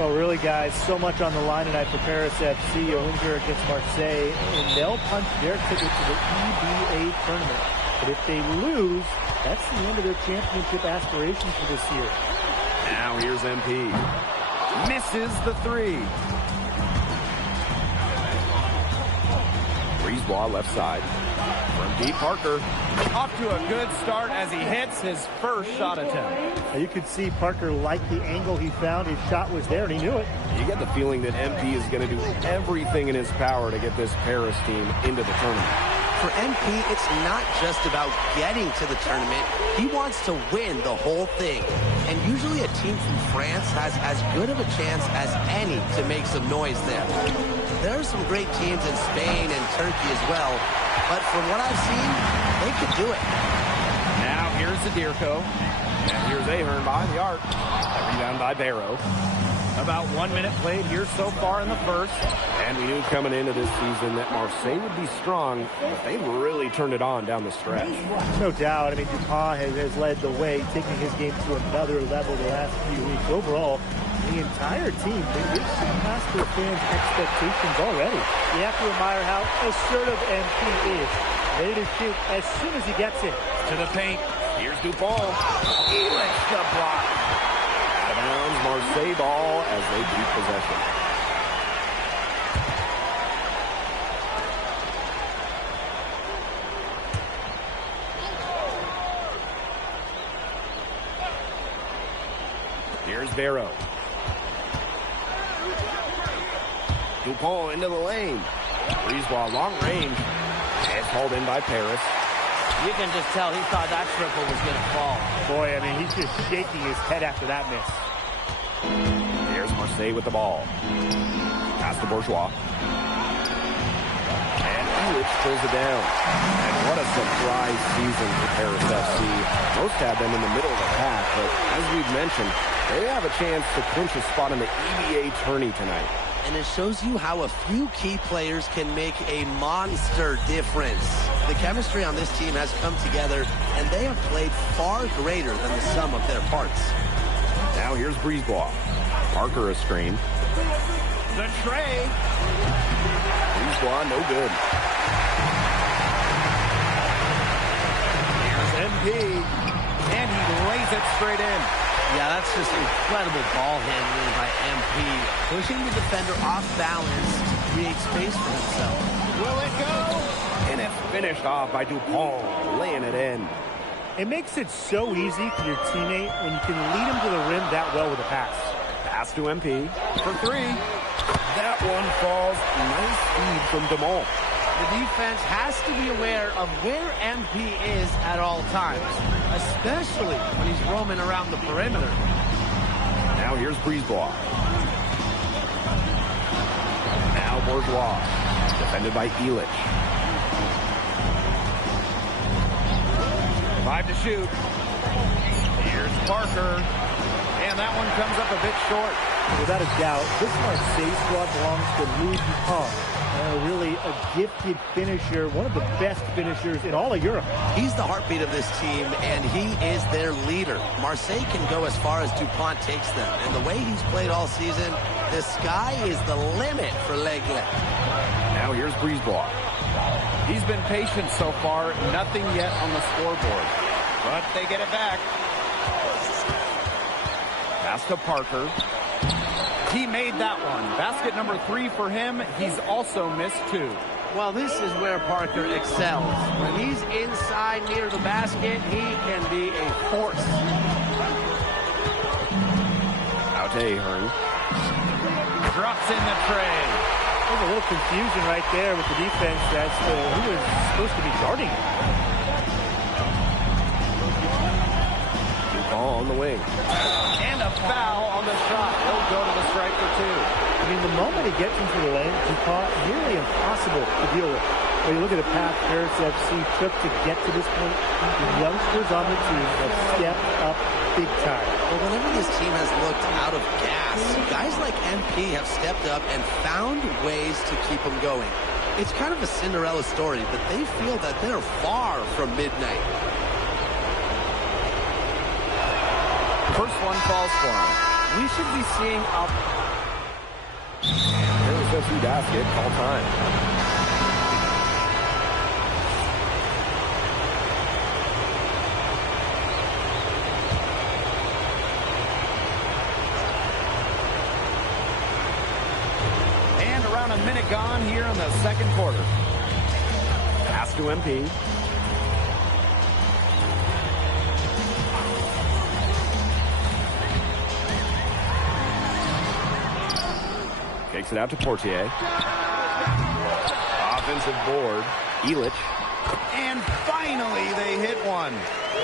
Well, really, guys, so much on the line tonight for Paris FC, a win here against Marseille, and they'll punch their ticket to the EBA tournament. But if they lose, that's the end of their championship aspirations for this year. Now here's MP. Misses the three. Brisebois left side. From deep, Parker. Off to a good start as he hits his first shot attempt. Now you could see Parker liked the angle he found. His shot was there, and he knew it. You get the feeling that MP is going to do everything in his power to get this Paris team into the tournament. For MP, it's not just about getting to the tournament. He wants to win the whole thing. And usually a team from France has as good of a chance as any to make some noise there. There are some great teams in Spain and Turkey as well. But from what I've seen, they could do it. Now here's Zadirko. And here's Ahern by the arc. A rebound by Barrow. About 1 minute played here so far in the first. And we knew coming into this season that Marseille would be strong, but they really turned it on down the stretch. No doubt. I mean, Dupont has led the way, taking his game to another level the last few weeks. Overall, the entire team, they've surpassed their fans' expectations already. You have to admire how assertive MP is. Ready to shoot as soon as he gets it. To the paint. Here's Dupont. He licks the block. Out of bounds, Marseille ball as they keep possession. Here's Barrow. Dupont into the lane. Brisebois long range. It's hauled in by Paris. You can just tell he thought that triple was going to fall. Boy, I mean, he's just shaking his head after that miss. Here's Marseille with the ball. Pass to Bourgeois. And Ellich pulls it down. And what a surprise season for Paris FC. Most had them in the middle of the pack, but as we've mentioned, they have a chance to clinch a spot in the EBA tourney tonight. And it shows you how a few key players can make a monster difference. The chemistry on this team has come together, and they have played far greater than the sum of their parts. Now here's Brisebois. Parker a screen. The tray. Brisebois no good. Here's MP. And he lays it straight in. Yeah, that's just incredible ball handling by MP. Pushing the defender off balance to create space for himself. Will it go? And it's finished off by Dupont, laying it in. It makes it so easy for your teammate when you can lead him to the rim that well with a pass. Pass to MP for three. That one falls. Nice feed from DeMont. The defense has to be aware of where MP is at all times, especially when he's roaming around the perimeter. Now here's Brisebois. Now Bourgeois. Defended by Ellich. 5 to shoot. Here's Parker. And that one comes up a bit short. Without a doubt, this Marseille squad belongs to Louis Dupont. Really a gifted finisher, one of the best finishers in all of Europe. He's the heartbeat of this team, and he is their leader. Marseille can go as far as Dupont takes them, and the way he's played all season, the sky is the limit for L'Aigle. Now here's Brisebois. He's been patient so far, nothing yet on the scoreboard. But they get it back. Pass to Parker. He made that one. Basket number 3 for him. He's also missed 2. Well, this is where Parker excels. When he's inside near the basket, he can be a force. Out to Ahern. Drops in the tray. There's a little confusion right there with the defense as to who is supposed to be guarding him. Ball on the wing. And a foul on the shot. He'll go to the strike for 2. I mean, the moment he gets into the lane, Dupont, nearly impossible to deal with. When you look at the path Paris FC took to get to this point, the youngsters on the team have stepped up big time. Well, whenever this team has looked out of gas, guys like MP have stepped up and found ways to keep them going. It's kind of a Cinderella story, but they feel that they're far from midnight. First one falls for him. We should be seeing a Paris FC basket, call time. A minute gone here in the second quarter. Pass to MP. Takes it out to Portier. Offensive board. Elich. And finally they hit one.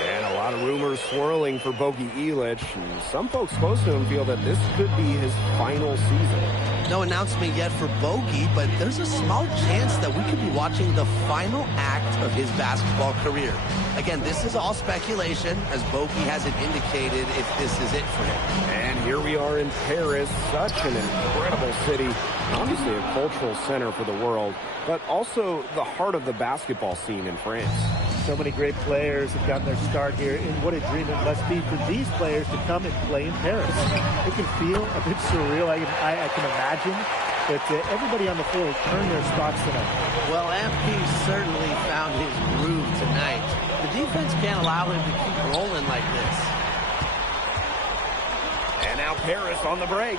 And a lot of rumors swirling for Bogey Elich. And some folks close to him feel that this could be his final season. No announcement yet for Bogey, but there's a small chance that we could be watching the final act of his basketball career. Again, this is all speculation, as Bogey hasn't indicated if this is it for him. And here we are in Paris, such an incredible city. Obviously a cultural center for the world, but also the heart of the basketball scene in France. So many great players have gotten their start here, and what a dream it must be for these players to come and play in Paris. It can feel a bit surreal. I can imagine that everybody on the floor will turn their spots tonight. Well, MP certainly found his groove tonight. The defense can't allow him to keep rolling like this. And now Paris on the break.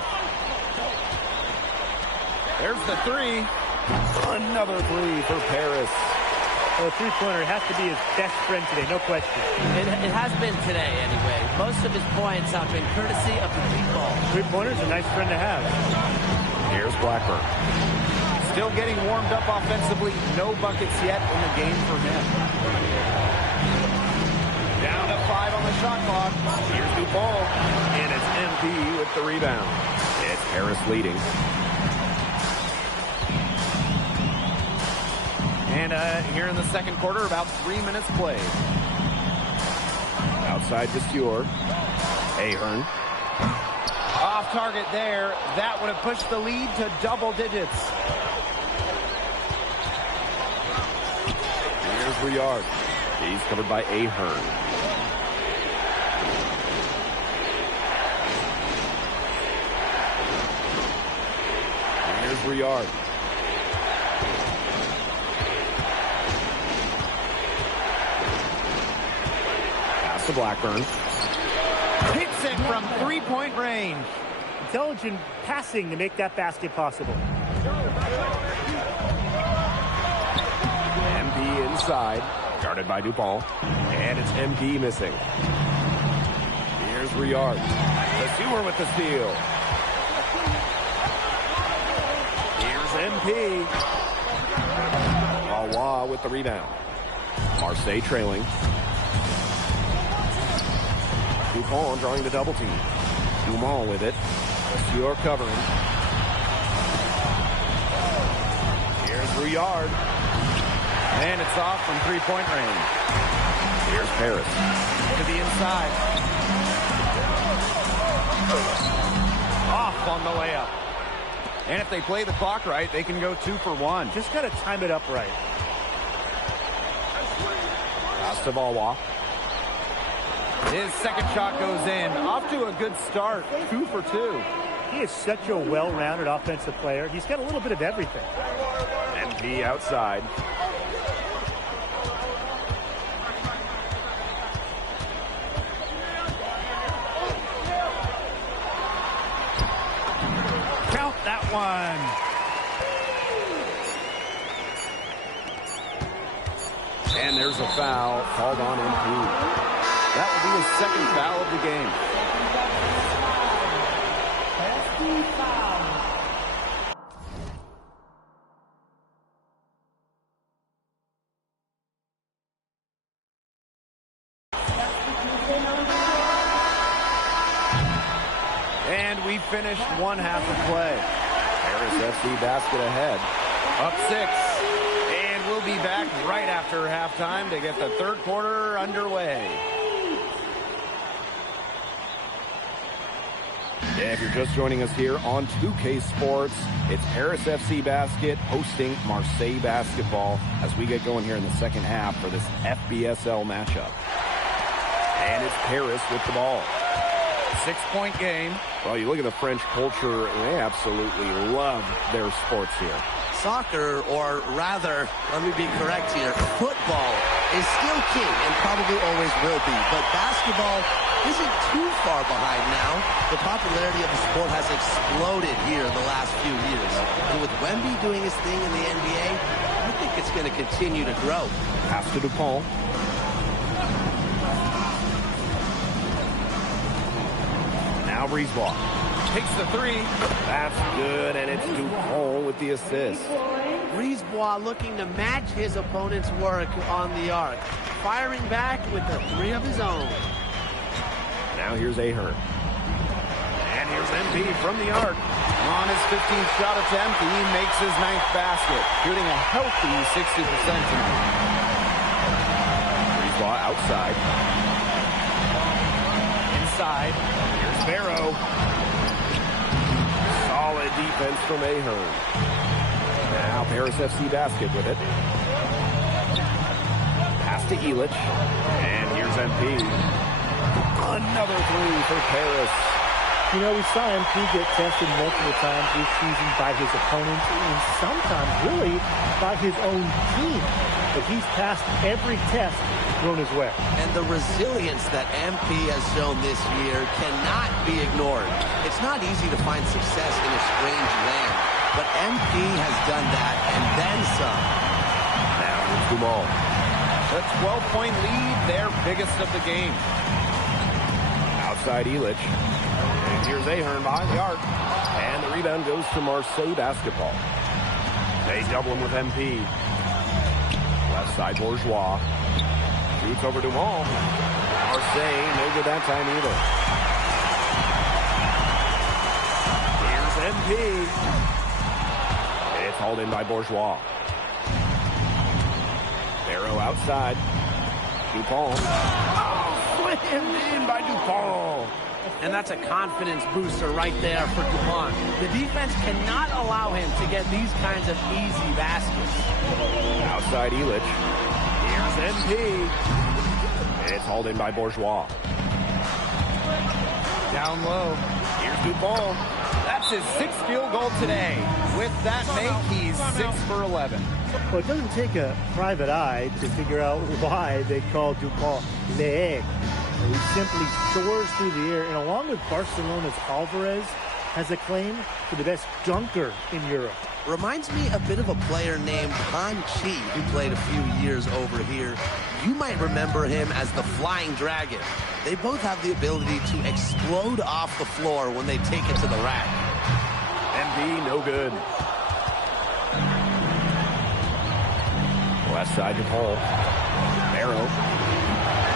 There's the three. Another three for Paris. Well, the three-pointer has to be his best friend today, no question. It has been today, anyway. Most of his points have been courtesy of the deep ball. Three-pointer's a nice friend to have. Here's Blackburn. Still getting warmed up offensively. No buckets yet in the game for him. Down to 5 on the shot clock. Here's Dupont. And it's MP with the rebound. It's Paris leading. And here in the second quarter, about 3 minutes played. Outside to Stewart. Ahern. Off target there. That would have pushed the lead to double digits. Here's Riyard. He's covered by Ahern. Here's Riyard. To Blackburn. Hits it from three-point range. Intelligent passing to make that basket possible. MP inside, guarded by Dupont. And it's MP missing. Here's Riyard. The Sewer with the steal. Here's MP. Wawa with the rebound. Marseille trailing. Dupont drawing the double team. Dumont with it. Stewart covering. Here's Riyard. And it's off from three-point range. Here's Paris. To the inside. Off on the layup. And if they play the clock right, they can go 2 for 1. Just got to time it up right. Pass to Valois. His second shot goes in. Off to a good start. 2 for 2. He is such a well-rounded offensive player. He's got a little bit of everything. MP outside. Count that one. And there's a foul called on MP. That will be his second foul of the game. And we finished one half of play. Paris FC basket ahead. Up 6. And we'll be back right after halftime to get the third quarter underway. If you're just joining us here on 2K Sports, it's Paris FC Basket hosting Marseille Basketball as we get going here in the second half for this FBSL matchup. And it's Paris with the ball. 6-point game. Well, you look at the French culture, they absolutely love their sports here. Soccer, or rather, let me be correct here, football is still king and probably always will be. But basketball isn't too far behind now. The popularity of the sport has exploded here in the last few years. And with Wemby doing his thing in the NBA, I think it's going to continue to grow. Pass to DePaul. Now Breezeball. Takes the three. That's good, and it's DuPont with the assist. Breezeball looking to match his opponent's work on the arc. Firing back with the three of his own. Now here's Ahern. And here's MP from the arc. On his 15th shot attempt, he makes his 9th basket, shooting a healthy 60% tonight. Breezeball outside. Inside. Here's Barrow. Solid defense from Ahern. Now Paris FC basket with it. Pass to Elich. And here's MP. Another three for Paris. You know, we saw MP get tested multiple times this season by his opponents and sometimes really by his own team. But he's passed every test thrown his way. And the resilience that MP has shown this year cannot be ignored. It's not easy to find success in a strange land, but MP has done that and then some. Now here's Dumal. The 12-point lead, their biggest of the game. Outside Elich. And here's Ahern behind the arc. And the rebound goes to Marseille basketball. They double him with MP. Left side Bourgeois. Shoots over to Mall. Marseille, no good that time either. Here's MP. It's hauled in by Bourgeois. Barrow outside. DuPont. Oh, slammed in by DuPont. And that's a confidence booster right there for DuPont. The defense cannot allow him to get these kinds of easy baskets. Outside Elich. Here's MP. It's hauled in by Bourgeois. Down low. Here's DuPont. That's his 6th field goal today. With that make, he's 6 for 11. Well, it doesn't take a private eye to figure out why they call DuPont Le. He simply soars through the air, and along with Barcelona's Alvarez, has a claim to the best dunker in Europe. Reminds me a bit of a player named Han Chi, who played a few years over here. You might remember him as the Flying Dragon. They both have the ability to explode off the floor when they take it to the rack. MP, no good. Left side to Paul. Barrow.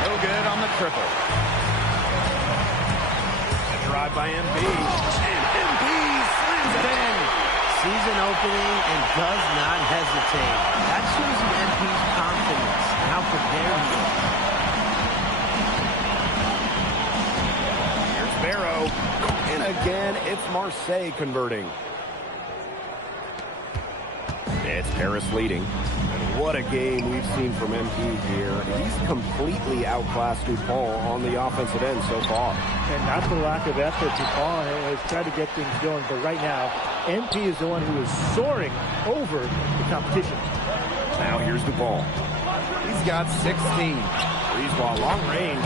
No good on the triple. A drive by MP. And MP slams it in. Season opening and does not hesitate. That shows you MP's confidence and how prepared he is. Here's Barrow. And again, it's Marseille converting. It's Paris leading. And what a game we've seen from MP here. He's completely outclassed DuPont on the offensive end so far. And not for lack of effort, DuPont has tried to get things going, but right now, MP is the one who is soaring over the competition. Now here's DuPont. He's got 16. Breezeball long range.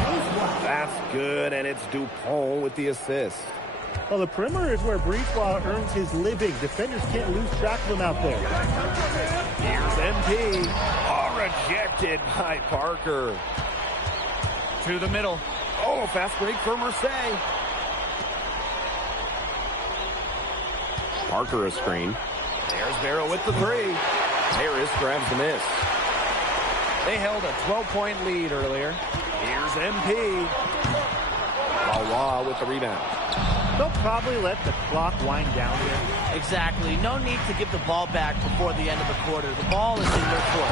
That's good, and it's DuPont with the assist. Well, the perimeter is where Breezeball earns his living. Defenders can't lose track of him out there. Here's MP. Oh, rejected by Parker. To the middle. Oh, fast break for Marseille. Parker a screen. There's Barrow with the three. Harris grabs the miss. They held a 12-point lead earlier. Here's MP. Wawa with the rebound. They'll probably let the clock wind down here. Exactly. No need to give the ball back before the end of the quarter. The ball is in their court.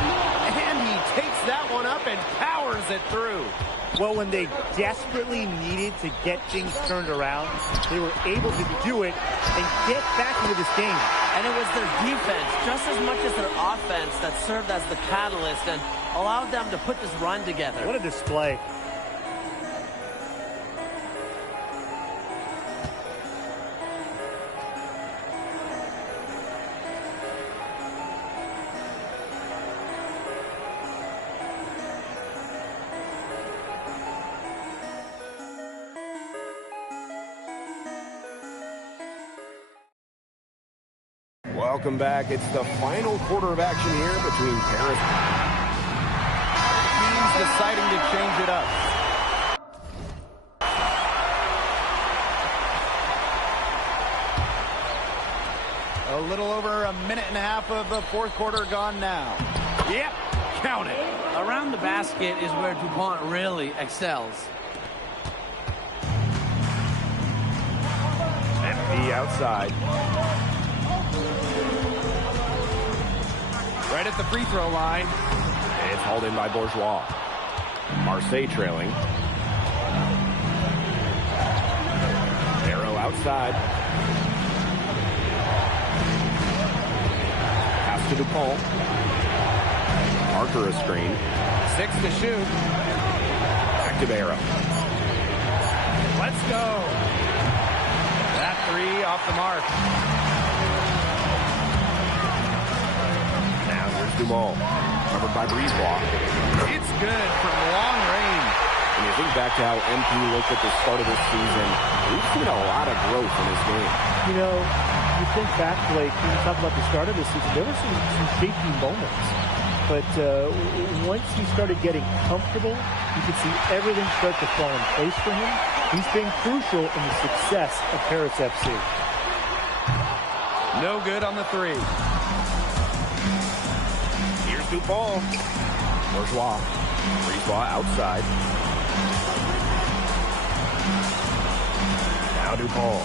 And he takes that one up and powers it through. Well, when they desperately needed to get things turned around, they were able to do it and get back into this game. And it was their defense, just as much as their offense, that served as the catalyst and allowed them to put this run together. What a display. Welcome back. It's the final quarter of action here between Paris. Teams deciding to change it up. A little over a minute and a half of the fourth quarter gone now. Yep, count it. Around the basket is where DuPont really excels. MP outside. Right at the free throw line. It's hauled in by Bourgeois. Marseille trailing. Arrow outside. Pass to DuPont. Parker a screen. 6 to shoot. Back to Arrow. Let's go. That three off the mark. Now here's Dumont. Covered by Brisebois. It's good from long range. When you think back to how MP looked at the start of this season, we've seen a lot of growth in his game. You know, you think back, Blake, when you talk about the start of this season, there were some shaky moments. But once he started getting comfortable, you could see everything start to fall in place for him. He's been crucial in the success of Paris FC. No good on the three. Here's Dupont. Bourgeois. Brisebois outside. Now Dupont.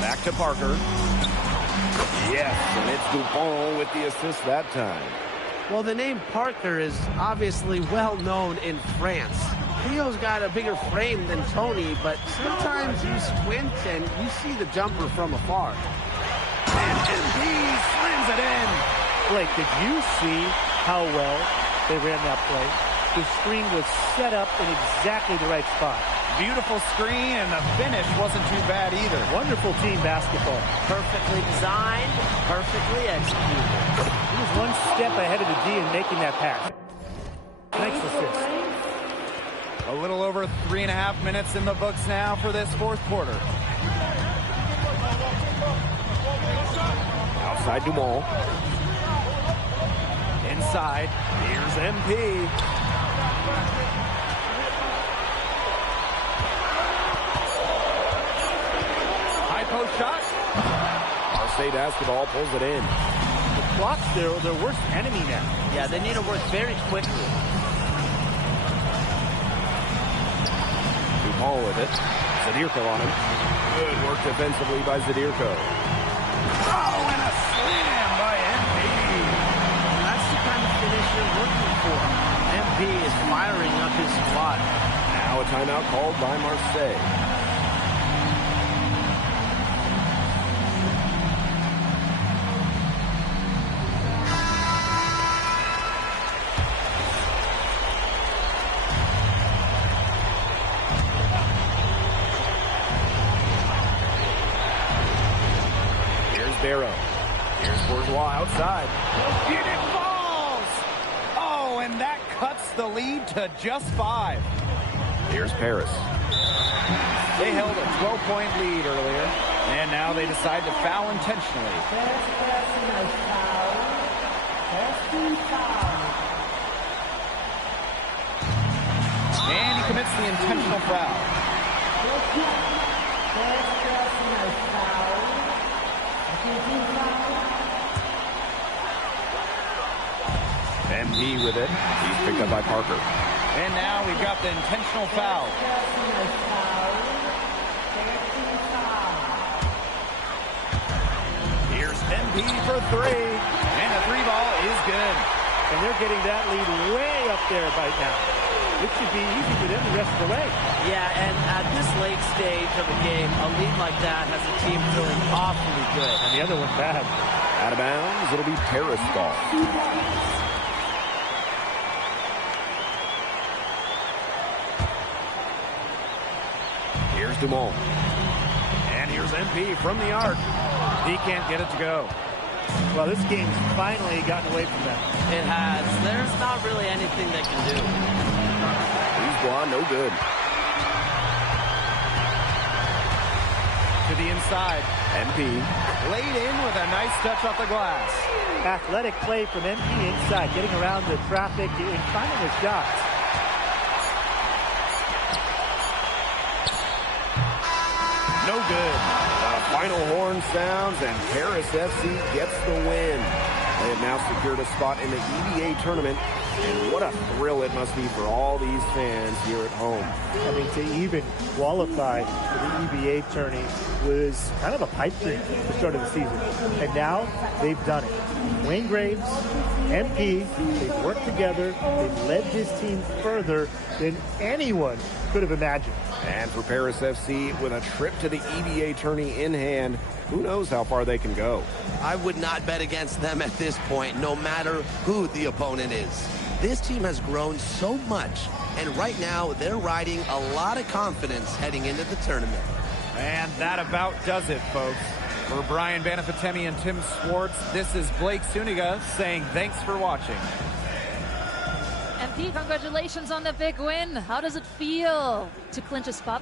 Back to Parker. Yes, and it's Dupont with the assist that time. Well, the name Parker is obviously well known in France. Theo's got a bigger frame than Tony, but sometimes you squint and you see the jumper from afar. And MP slams it in. Blake, did you see how well they ran that play? The screen was set up in exactly the right spot. Beautiful screen, and the finish wasn't too bad either. Wonderful team basketball. Perfectly designed, perfectly executed. He was one step ahead of the D in making that pass. Nice assist. A little over 3.5 minutes in the books now for this fourth quarter. Outside Dumont. Inside, here's MP. High post shot. Marseille basketball pulls it in. The clock's their worst enemy now. Yeah, they need to work very quickly. Dumont with it. Zadirko on him. Good work defensively by Zadirko. Oh, and a slam by MP. That's the kind of finish you're looking for. MP is firing up his squad. Now a timeout called by Marseille. Barrow. Here's Bourgeois outside. And it falls! Oh, and that cuts the lead to just 5. Here's Paris. They held a 12-point lead earlier, and now they decide to foul intentionally. And he commits the intentional foul. MP with it. He's picked up by Parker. And now we've got the intentional foul. Here's MP for 3. And the 3 ball is good. And they're getting that lead way up there right now. It should be easy for them the rest of the way. Yeah, and at this late stage of a game, a lead like that has a team feeling awfully good. And the other one bad. Out of bounds, it'll be Paris ball. Here's Dumont. And here's MP from the arc. He can't get it to go. Well, this game's finally gotten away from them. It has. There's not really anything they can do. Brisebois, no good. to the inside. MP. Laid in with a nice touch off the glass. Athletic play from MP inside, getting around the traffic and finding a shot. No good. The final horn sounds, and Paris FC gets the win. They have now secured a spot in the EBA tournament, and what a thrill it must be for all these fans here at home. I mean, to even qualify for the EBA tourney was kind of a pipe dream at the start of the season. And now they've done it. Wayne Graves, MP, they've worked together. They've led this team further than anyone could have imagined. And for Paris FC, with a trip to the EBA tourney in hand, who knows how far they can go. I would not bet against them at this point, no matter who the opponent is. This team has grown so much, and right now they're riding a lot of confidence heading into the tournament. And that about does it, folks. For Brian Banafatemi and Tim Swartz, this is Blake Suniga saying thanks for watching. MP, congratulations on the big win. How does it feel to clinch a spot